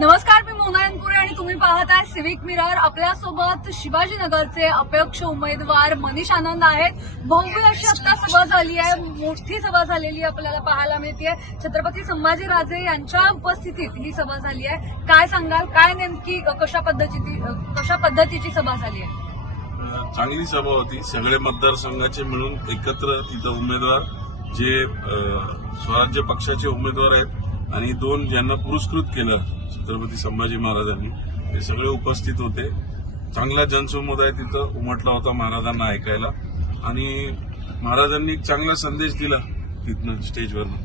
नमस्कार, मी मोना अनपुरे आणि तुम्ही पाहताय सिविक मिरर. आपल्यासोबत शिवाजीनगरचे अपक्ष उमेदवार मनीष आनंद आहेत. भव्य अशी आता सभा झाली आहे, मोठी सभा झालेली आपल्याला पाहायला मिळते. छत्रपती संभाजीराजे यांच्या उपस्थितीत ही सभा झाली आहे. काय सांगाल, काय नेमकी कशा पद्धतीची सभा झाली आहे? चांगली सभा होती. सगळे मतदारसंघाचे मिळून एकत्र तिथं उमेदवार जे स्वराज्य पक्षाचे उमेदवार आहेत आणि दोन ज्यांना पुरस्कृत केलं छत्रपती संभाजी महाराजांनी, ते सगळे उपस्थित होते. चांगला जनसमुदाय तिथं उमटला होता महाराजांना ऐकायला आणि महाराजांनी एक चांगला संदेश दिला तिथनं स्टेजवरनं.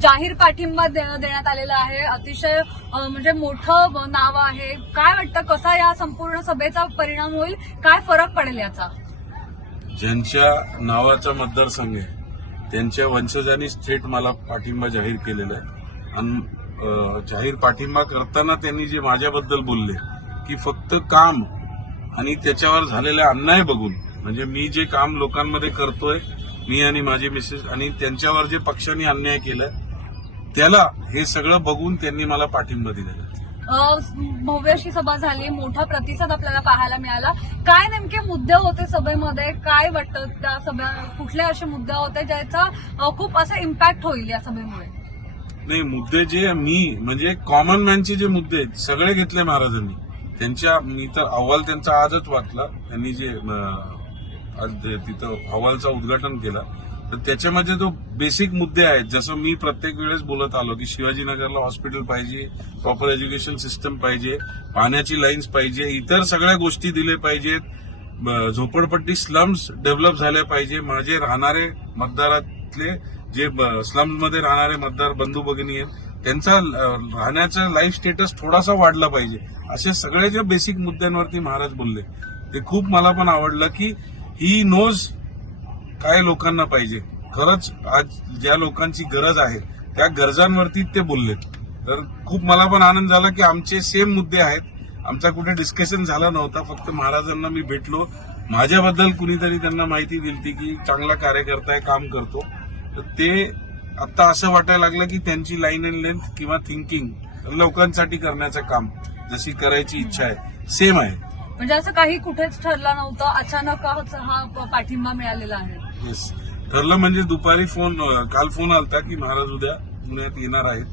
जाहीर पाठिंबा देण्यात आलेला आहे. अतिशय म्हणजे मोठं नाव आहे. काय वाटतं, कसा या संपूर्ण सभेचा परिणाम होईल, काय फरक पडेल याचा? ज्यांच्या नावाचा मतदारसंघ आहे त्यांच्या वंशजांनीच थेट मला पाठिंबा जाहीर केलेला आहे. आणि जाहीर पाठिंबा करताना त्यांनी जे माझ्याबद्दल बोलले की फक्त काम आणि त्याच्यावर झालेला अन्याय बघून, म्हणजे मी जे काम लोकांमध्ये करतोय, मी आणि माझी मिसेस, आणि त्यांच्यावर जे पक्षांनी अन्याय केलाय त्याला हे सगळं बघून त्यांनी मला पाठिंबा दिलेला. भव्य अशी सभा झाली, मोठा प्रतिसाद आपल्याला पाहायला मिळाला. काय नेमके मुद्दे होते सभेमध्ये? काय वाटतं त्या कुठले असे मुद्दे होते ज्याचा खूप असा इम्पॅक्ट होईल या सभेमुळे? नाही, मुद्दे जे म्हणजे कॉमन मॅनचे जे मुद्दे आहेत सगळे घेतले महाराजांनी. मी तर अहवाल त्यांचा आजच वाचला. त्यांनी जे आज तिथं अहवालचं उद्घाटन केलं, तर त्याच्यामध्ये जो बेसिक मुद्दे आहेत, जसं मी प्रत्येक वेळेस बोलत आलो की शिवाजीनगरला हॉस्पिटल पाहिजे, प्रॉपर एज्युकेशन सिस्टम पाहिजे, पाण्याची लाईन्स पाहिजे, इतर सगळ्या गोष्टी दिल्या पाहिजेत, झोपडपट्टी स्लम्स डेव्हलप झाल्या पाहिजे, माझे राहणारे मतदारातले जे स्लम्समध्ये राहणारे मतदार बंधू भगिनी आहेत त्यांचा राहण्याचा लाईफ स्टेटस थोडासा वाढला पाहिजे. अशा सगळ्या ज्या बेसिक मुद्द्यांवरती महाराज बोलले ते खूप मला पण आवडलं की ही नोज काय लोकांना पाहिजे. खरंच आज ज्या लोकांची गरज आहे त्या गरजांवरती ते बोलले. तर खूप मला पण आनंद झाला की आमचे सेम मुद्दे आहेत. आमचा कुठे डिस्कशन झाला नव्हता, फक्त महाराजांना मी भेटलो, माझ्याबद्दल कुणीतरी त्यांना माहिती दिली की चांगला कार्यकर्ता आहे, काम करतो. तर ते आता असं वाटायला लागलं की त्यांची लाईन अँड लेंथ किंवा थिंकिंग लोकांसाठी करण्याचं काम जशी करायची इच्छा आहे सेम आहे. म्हणजे असं काही कुठेच ठरलं नव्हतं, अचानकच हा पाठिंबा मिळालेला आहे. येस, ठरलं म्हणजे दुपारी काल फोन आलता की महाराज उद्या पुण्यात येणार आहेत,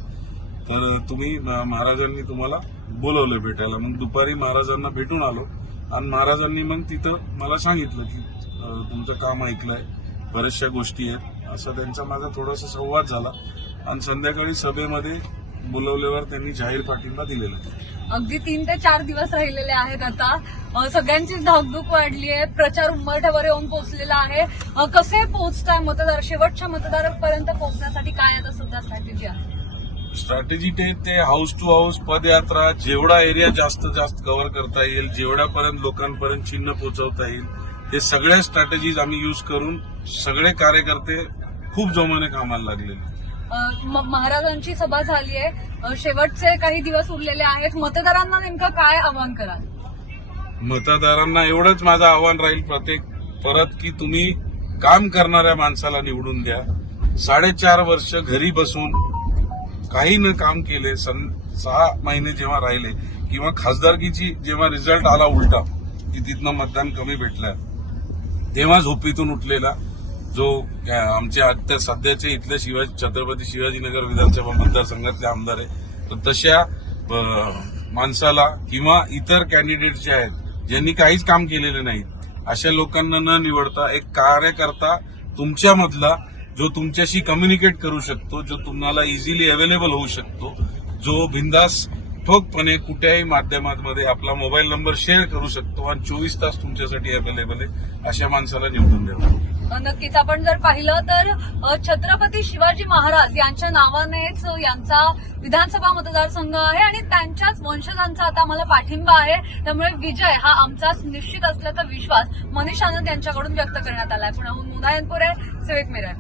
तर तुम्ही महाराजांनी तुम्हाला बोलवलं भेटायला. मग दुपारी महाराजांना भेटून आलो आणि महाराजांनी मग तिथं मला सांगितलं की तुमचं काम ऐकलंय, बऱ्याचशा गोष्टी आहेत, असा त्यांचा माझा थोडासा संवाद झाला. आणि संध्याकाळी सभेमध्ये बोलवल्यावर त्यांनी जाहीर पाठिंबा दिलेला. अगदी 3 ते 4 दिवस राहिलेले आहेत. आता सगळ्यांची धाकधूक वाढली आहे, प्रचार उंबरठ्यावर येऊन पोहोचलेला आहे. कसे पोहोचताय मतदार, शेवटच्या मतदारापर्यंत पोहोचण्यासाठी काय आता सध्या स्ट्रॅटेजी आहे? स्ट्रॅटेजी ते हाऊस टू हाऊस पदयात्रा, जेवढा एरिया जास्त कव्हर करता येईल, जेवढ्यापर्यंत लोकांपर्यंत चिन्ह पोहोचवता येईल, ते सगळ्या स्ट्रॅटेजीज आम्ही यूज करून सगळे कार्यकर्ते खूप जोमाने कामाला लागलेले. महाराजांची सभा झाली आहे, शेवटचे काही दिवस उरलेले आहेत. मतदारांना नेमकं काय आवाहन कराल? मतदारांना एवढंच माझं आव्हान राहील परत की तुम्ही काम करणाऱ्या माणसाला निवडून द्या. 4.5 वर्ष घरी बसून काही न काम केले, 6 महिने जेव्हा राहिले, किंवा खासदारकीची जेव्हा रिझल्ट आला उलटा की तिथनं मतदान कमी भेटलं, तेव्हा झोपेतून उठलेला जो आमच्या आता सध्याचे इथले छत्रपती शिवाजीनगर विधानसभा मतदारसंघातले आमदार आहे, तर तशा माणसाला किंवा इतर कॅन्डिडेट जे आहेत ज्यांनी काहीच काम केलेलं नाही, अशा लोकांना न निवडता एक कार्यकर्ता तुमच्यामधला जो तुमच्याशी कम्युनिकेट करू शकतो, जो तुम्हाला इझिली अवेलेबल होऊ शकतो, जो बिंदास ठोकपणे कुठल्याही माध्यमांमध्ये आपला मोबाईल नंबर शेअर करू शकतो आणि 24 तास तुमच्यासाठी अवेलेबल आहे, अशा माणसाला निवडून द्यावं. नक्कीच. आपण जर पाहिलं तर छत्रपती शिवाजी महाराज यांच्या नावानेच यांचा विधानसभा मतदारसंघ आहे आणि त्यांच्याच वंशजांचा आता आम्हाला पाठिंबा आहे. त्यामुळे विजय हा आमचाच निश्चित असल्याचा विश्वास मनीष आनंद यांच्याकडून व्यक्त करण्यात आलाय. पुण्याहून मोना अनपुरे, सिविक मिरर.